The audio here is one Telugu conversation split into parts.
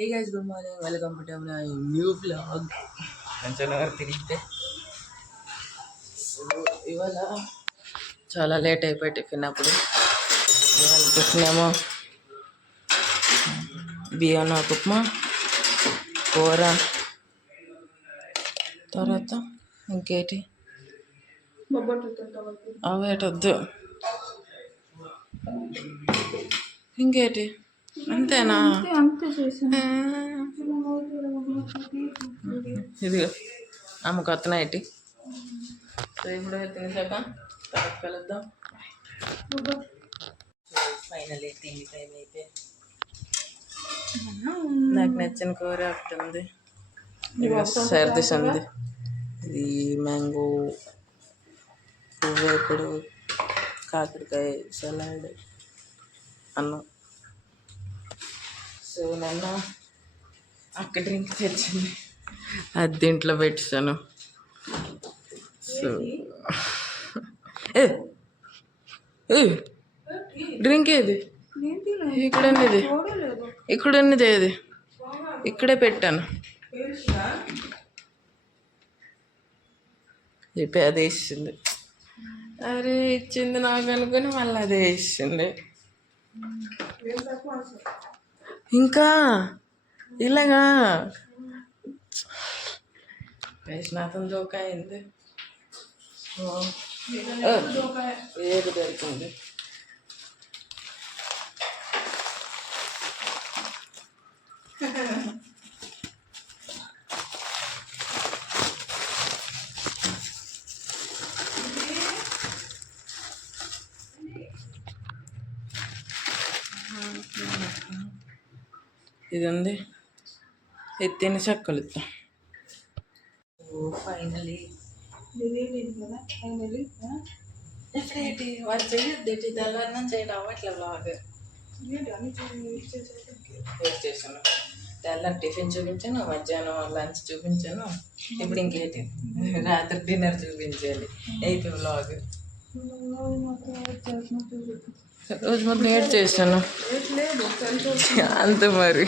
Hey guys, good morning, welcome to my new vlog. మంచిగా తిరిగితే ఇవాళ చాలా లేట్ అయిపోయి టిఫిన్ అప్పుడు. ఇవాళ టిఫిన్ ఏమో బియ్యం ఉప్మా, కూర, తర్వాత ఇంకేటి అవేటొద్దు, ఇంకేటి అంతేనా? ఇది ఆమె కొత్త నైటి. సో ఇప్పుడు తినేసాక తర్వాత కలుద్దాం. ఫైనల్లీ తిండి టైం అయితే నాకు నచ్చిన కూర ఒకటి ఉంది, సర్దిస్ ఉంది. ఇది మ్యాంగో వేపుడు, కాకరకాయ సలాడ్, అన్నం. సో నన్న అక్క డ్రింక్ తెచ్చింది, అది దీంట్లో పెట్టాను. సో డ్రింక్ ఏది? ఇక్కడున్నది ఏది? ఇక్కడే పెట్టాను. చెప్పి అదే ఇచ్చింది. అరే ఇచ్చింది నాకు అనుకుని మళ్ళీ అదే ఇచ్చింది. ఇంకా ఇలాగా వైష్ణాథం జోక అయింది. ఏది దొరికింది? ఇది ఉంది, ఎత్తిన చెక్కలు. ఫైనలీ ఎప్పుడేంటి వాడు చెయ్యొద్దు, తెల్లన్నం చేయడం అవ్వట్లే. బ్లాగ్ చేసాను. తెల్లని టిఫిన్ చూపించాను, మధ్యాహ్నం లంచ్ చూపించాను, ఇప్పుడు ఇంకేంటి రాత్రి డిన్నర్ చూపించాలి. అయిపోయి బ్లాగ్ రోజు మొత్తం ఏడ్ చేశాను అంత మరి.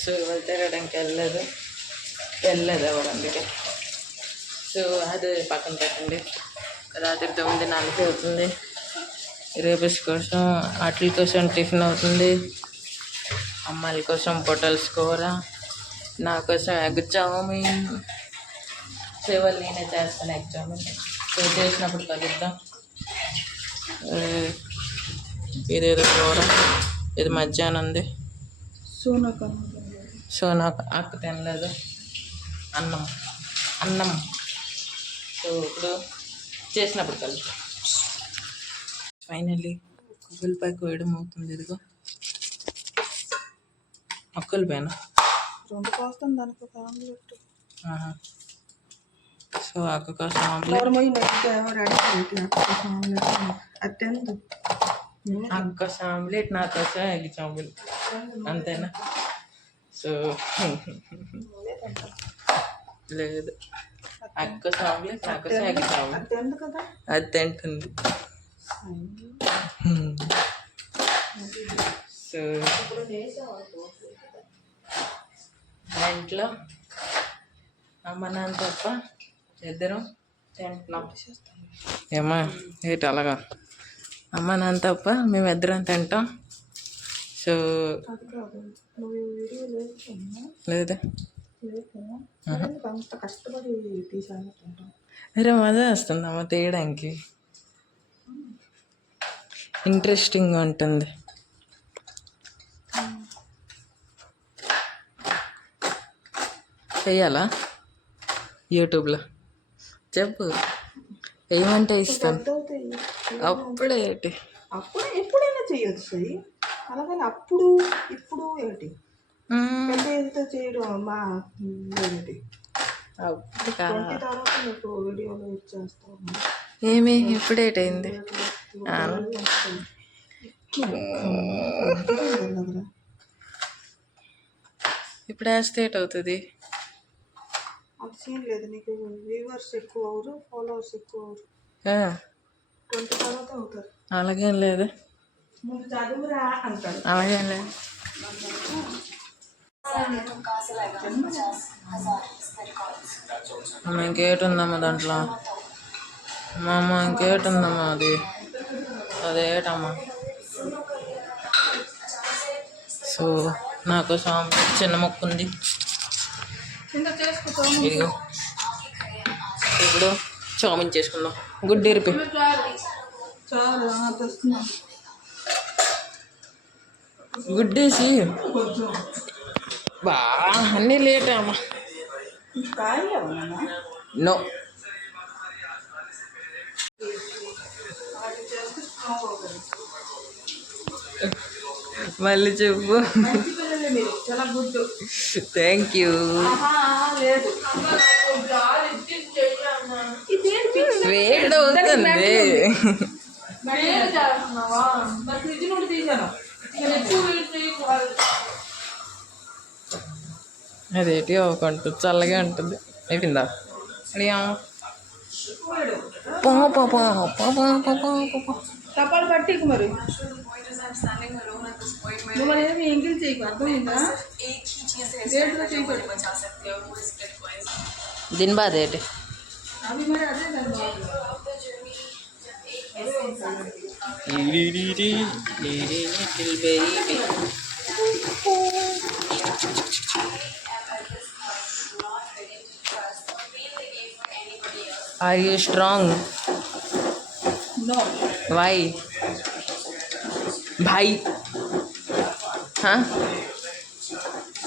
సో తిరగడానికి వెళ్ళలేదు ఎవరు, అందుకే. సో అది పక్కన పెట్టండి. రాత్రి 9:40 అవుతుంది. రేపు కోసం వాటి కోసం టిఫిన్ అవుతుంది, అమ్మాయిల కోసం పొటల్స్ కూర, నా కోసం ఎగ్ చావుమీన్. సో ఇవాళ నేనే చేస్తాను ఎగ్ చావుమీన్. సో చేసినప్పుడు కలుద్దాం. ఇదేదో కూర, ఇది మధ్యాహ్నం ఉంది. సో నాకు అక్క తినలేదు. అన్నం. సో ఇప్పుడు చేసినప్పుడు కలుద్దాం. ఫైనల్లీ ఉల్లిపాయ కోయడం అవుతుంది. ఇదిగో అక్కలు పైన సో అక్క కోసం ఆమ్లెట్, అక్క కోసం ఆమ్లెట్, నా కోసం ఎగ్ చాంబుల్. అంతేనా? సో లేదు, అక్క కోసం ఆమ్లెట్, నా కోసం ఎగ్ చాంబుల్. అది తింటుంది. సో మా ఇంట్లో అమ్మ నాన్న తప్ప ఇద్దరం తింటున్నాం. ఏమా ఏంటి అలాగా? అమ్మ నాన్న తప్ప మేమిద్దరం తింటాం. సో లేదా అరే మజా వస్తుందమ్మ తీయడానికి, ఇంట్రెస్టింగ్గా ఉంటుంది. చెయ్యాలా? యూట్యూబ్లో చెప్పు, ఏమంటే ఇస్తాను. అప్పుడే ఏంటి? అప్పుడు ఎప్పుడైనా చేయొచ్చు, అలాగని అప్పుడు ఇప్పుడు ఏంటి చేయడం అమ్మా ఏంటి? తర్వాత మీకు వీడియోలో ఇచ్చేస్తాము. ఏమి ఎప్పుడేటైంది? ఇప్పుడు వేస్తే ఏటవుతుంది? అది సీన్ లేదు. నీకు వ్యూవర్స్ ఎక్కువ అవరు, ఫాలోవర్స్ ఎక్కువ అవరు. 20 తర్వాత అవుతారు. అలాగేం లేదు, ముందు చదువురా అంటారు. అలాగేం లేదు. అమ్మ ఇంకేటి ఉందమ్మా దాంట్లో? అమ్మ ఇంకేటి ఉందమ్మా అది? అదేటమ్మా? సో నాకోసం చిన్న మొక్క ఉంది. ఇదిగో ఇప్పుడు చామిన్ చేసుకుందాం. గుడ్డు ఇరిపి గుడ్డేసి బా అన్నీ లేట్ అమ్మా. నో మళ్ళీ చెప్పు. Thank you. వేడి అవుతుంది. అదేంటి అవ్వకంటు చల్లగా ఉంటుంది. అయిపోయిందా? తపాలు పట్టికు మరి నువ్వు ఏమి ఎంగిల్ చేయకు, అర్థమైందా? దీని బాధ ఏంటి? అవి మరి అదే Are you strong? No. Why? Bye. Huh?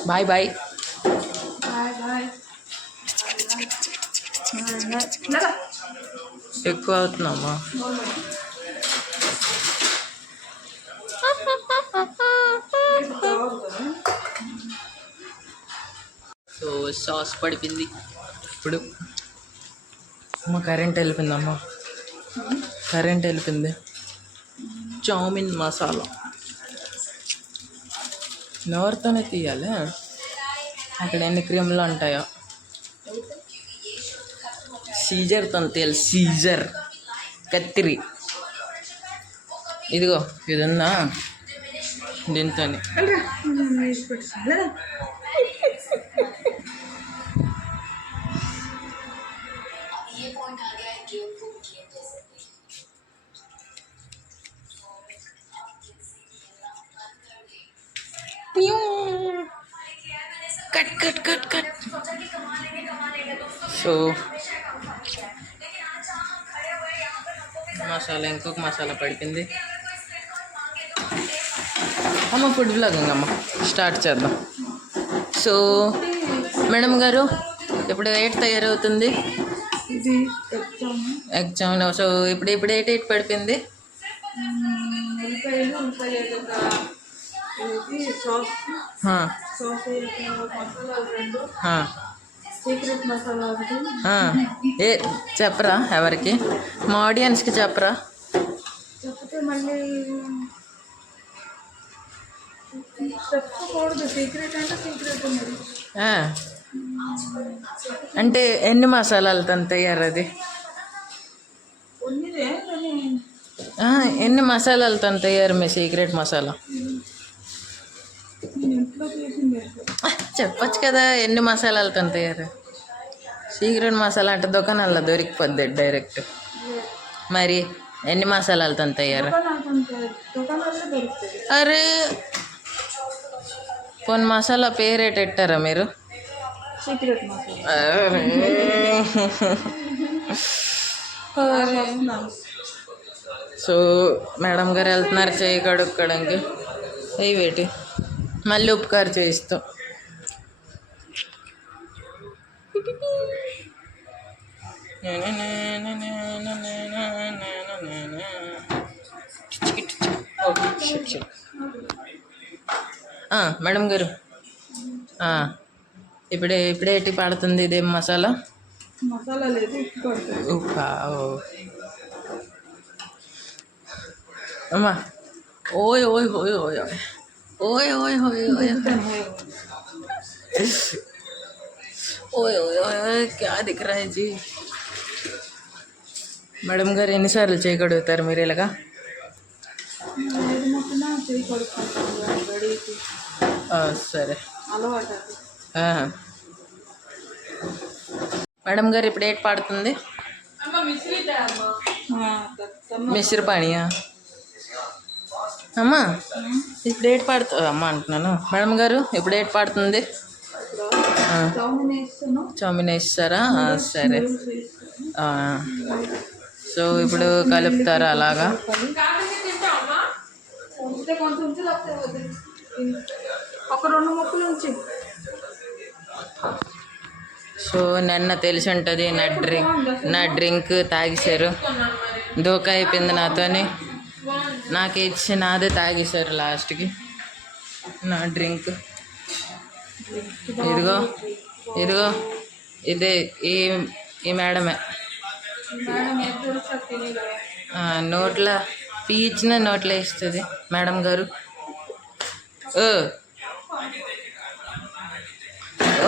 Bye bye. Bye bye. ఎక్కువ అవుతున్నామ్మా. సో సాస్ పడిపోయింది. ఇప్పుడు అమ్మ కరెంట్ వెళ్ళిపోయిందమ్మా. కరెంట్ వెళ్ళిపోయింది. చామిన్ మసాలా నోరుతోనే తీయాలి. అక్కడ ఎన్ని క్రీములు ఉంటాయో. సీజర్తో తీయాలి. సీజర్ కత్తిరి. ఇదిగో ఇది ఉందా దీంతో. Cut cut cut cut. So masala ఇంకొక మసాలా పడిపోయింది. అమ్మ ఫుడ్ బ్లాగింగ్ అమ్మ స్టార్ట్ చేద్దాం. సో మేడం గారు ఇప్పుడు ఎయిట్ తయారవుతుంది. ఇది ఎగ్జామ్. సో ఇప్పుడు ఎయిట్ పడిపోయింది. సీక్రెట్ మసాలా ఏ చెప్పరా ఎవరికి? మా ఆడియన్స్కి చెప్పరా. చెప్తే మళ్ళీ చెప్పకూడదు. సీక్రెట్ అంటే సీక్రెట్ ఉన్నది. అంటే ఎన్ని మసాలాలతో తయారు అది? ఉన్నదే కానీ ఎన్ని మసాలాలతో తయారు మీ సీక్రెట్ మసాలా? ఇంట్లో చేసింది చెప్పచ్చు కదా ఎన్ని మసాలాలతో తయారు. సీక్రెట్ మసాలా అంటే దుకాణాల్లో దొరికిపోద్ది డైరెక్ట్. మరి ఎన్ని మసాలాలతో తయారు? దుకాణాల్లో దొరుకుతుంది. అరే కొన్ని మసాలా పేరేటెట్టారా మీరు? సీక్రెట్ మసాలా. సో మేడం గారు వెళ్తున్నారు చేయి కడుక్కోవడానికి. అవి వేటి మళ్ళీ ఉపకారం చేయిస్తాం. మేడం గారు ఇప్పుడేటి పడుతుంది ఇదేం మసాలా? మసాలా లేదు, ఉప్పా? అమ్మా ఓయ్ ఓయ్ ఓయ్ ఓయ్ ఓయ్ ఓయ్ ఓయ్ ఓయ్ ఓయ్ ఓయ్ ఓయ్ క్యా దిఖ రా హై జీ. మేడం గారు ఎన్నిసార్లు చేయి కడుగుతారు మీరు ఇలాగా? చేయి కడుక్కుంటాను. సరే. అలవాటు అది. మేడం గారు ఇప్పుడు ఏటి పాడుతుంది? మిశ్ర పాణియా అమ్మా? ఇప్పుడు ఏటి పాడుతుంది అమ్మ అంటున్నాను. మేడం గారు ఇప్పుడు ఏటి పాడుతుంది? చౌమిన్ వేస్తారా? సరే. సో ఇప్పుడు కలుపుతారా అలాగా? ఒక 2 ముక్కలు ఉంచి. సో నిన్న తెలిసి ఉంటుంది నా డ్రింక్ తాగేశారు. దోకా అయిపోయింది నాతోని. నాకు ఇచ్చి నాదే తాగేశారు లాస్ట్కి నా డ్రింక్. ఇదిగో ఇదిగో ఇదే ఈ మేడమే. నోట్లో పీచిన నోట్లో వేస్తుంది మేడం గారు.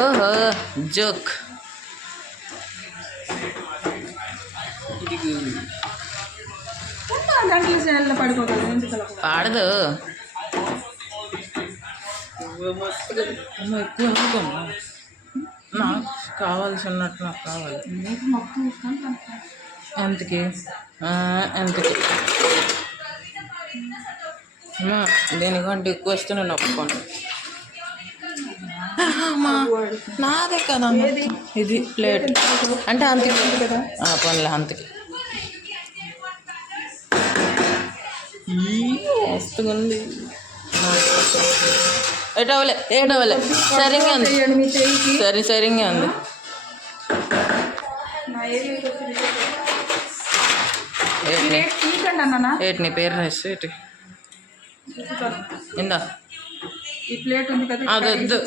ఓహో జోక్. పాడదు. ఎక్కువ నాకు కావాల్సినట్టు నాకు కావాలి. ఎంతకి ఎంతకి దేనికంటే ఎక్కువ వస్తే నేను ఒప్పుకోను. నాదే కదా ఇది ప్లేట్ అంటే అంతకి కదా పనులే అంతకి వస్తుంది. ఏటవలే సరిగ్గా ఉంది. సరిగ్గా ఉంది. ఏటి నీ పేరు రాసి ఏటి ఇందా ఈ ప్లేట్ ఉంది కదా అదొద్దు.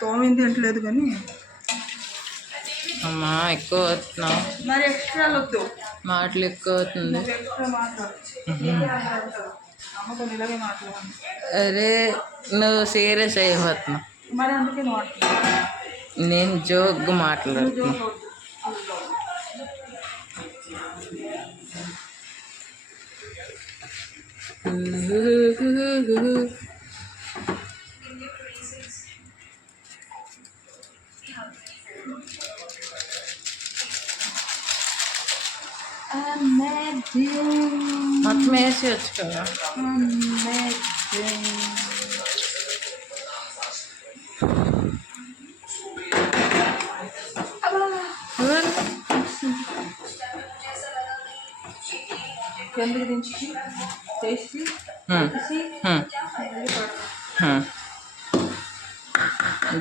తోమింది అంటలేదు కానీ అమ్మా ఎక్కువ అవుతున్నావు. మరి ఎక్స్ట్రా వద్దు. మాటలు ఎక్కువ అవుతుంది. అరే నువ్వు సీరియస్ అయిపోతున్నావు. మరి అందుకే నేను జోక్గా మాట్లాడుతున్నా. మొత్తం వేసి వచ్చు కదా. కిందకి దించి చేసి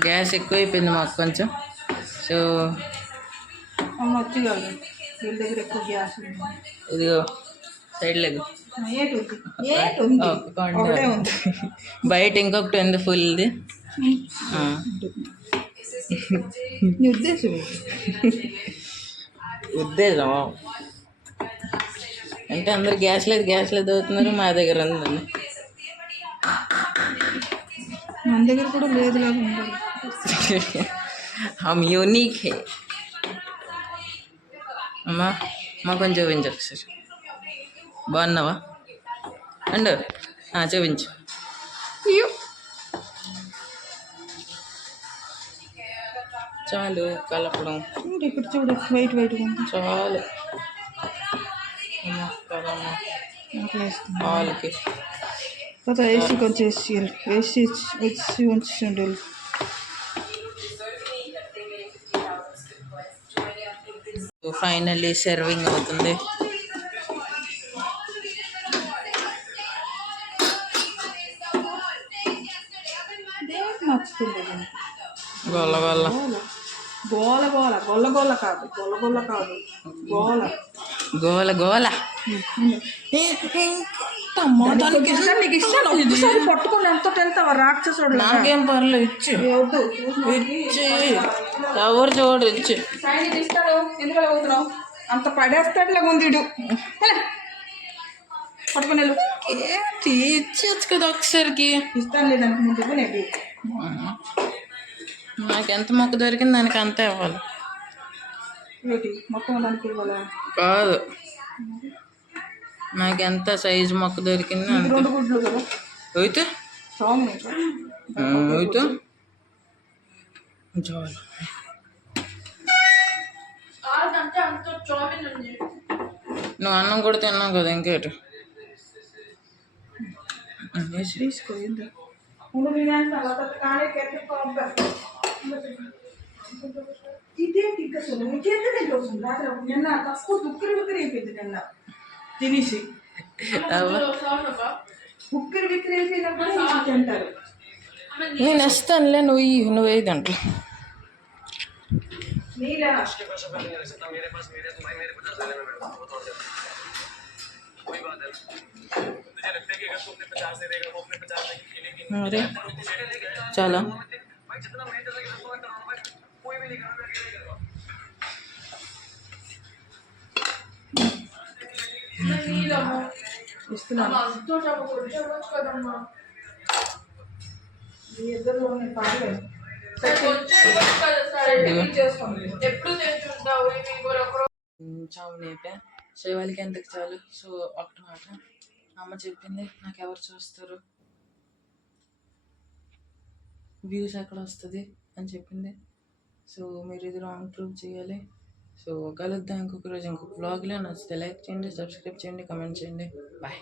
గ్యాస్ ఎక్కువైపోయింది మాకు కొంచెం. సో వచ్చి కాదు వీళ్ళ దగ్గర ఎక్కువ గ్యాస్ ఉంది. ఇదిగో సైడ్ లెగ్ బయట ఇంకొకటి ఉంది ఫుల్ది. ఉద్దేశం అంటే అందరు గ్యాస్ లేదు అవుతున్నారు. మా దగ్గర ఉందండి. మన దగ్గర కూడా లేదు. हम यूनिक है. అమ్మా మా కొంచెం చూపించు ఒకసారి. బాగున్నావా అండ్ చూపించు. చాలు కలపడం. ఇక్కడ చూడు వైట్ చాలు వాళ్ళకి కదా. వేసి కొంచెం వేసి ఉంచండి. ఫైనల్లీ సర్వింగ్ అవుతుంది. గోల గోల గోల గోల గొల్ల గోల కాదు గోల గోల గోల. నీకు ఇష్టం పట్టుకొని ఎంతో వెళ్తావా రాక్షసుడు? నాకేం పర్లేదు ఇచ్చి ఎవరు చూడు ఇచ్చి ఇస్తాడు. ఎందుకు అవుతున్నావు అంత పడేస్తాడులా గుంజుడు. పట్టుకుని తీర్చచ్చు కదా ఒకసారికి. ఇస్తాను లేదానికి ముందు నేను నాకు ఎంత మొక్క దొరికింది దానికి అంతే ఇవ్వాలి. మొత్తం దానికి ఇవ్వాలా? కాదు, నాకు ఎంత సైజు మొక్క దొరికింది అంతే. 2 గుడ్లు కదా అయితే చావు నీకు అయితే చాలు నువ్వు అన్నం కూడా తిన్నావు కదా ఇంకేటి తీసుకో ఏంటో ఉండు నేను వేస్తాను కానీ ఇదేంటి ఇంకా అసలు ఇంకెంత తింటుంది రాత్రి నిన్న తక్కువ ఉక్కిరి ఉక్కిరి అయిపోయింది నిన్న తినేసి ఉక్కిరి విక్కిరి అయిపోయినప్పుడు ఇది తింటారు నేను వస్తానులే నువ్వు వేయి దాంట్లో నీలా అరే చాలా మీ ఇద్దరు పర్లేదు చావు నేపే సో వాళ్ళకి ఎంతకు చాలు సో ఒకటి మాట అమ్మ చెప్పింది నాకు ఎవరు చూస్తారు వ్యూస్ ఎక్కడ వస్తుంది అని చెప్పింది సో మీరు ఇది రాంగ్ ప్రూవ్ చేయాలి సో కలుద్దాం ఇంకొక రోజు ఇంకొక వ్లాగ్లో నచ్చితే లైక్ చేయండి సబ్స్క్రైబ్ చేయండి కామెంట్ చేయండి బాయ్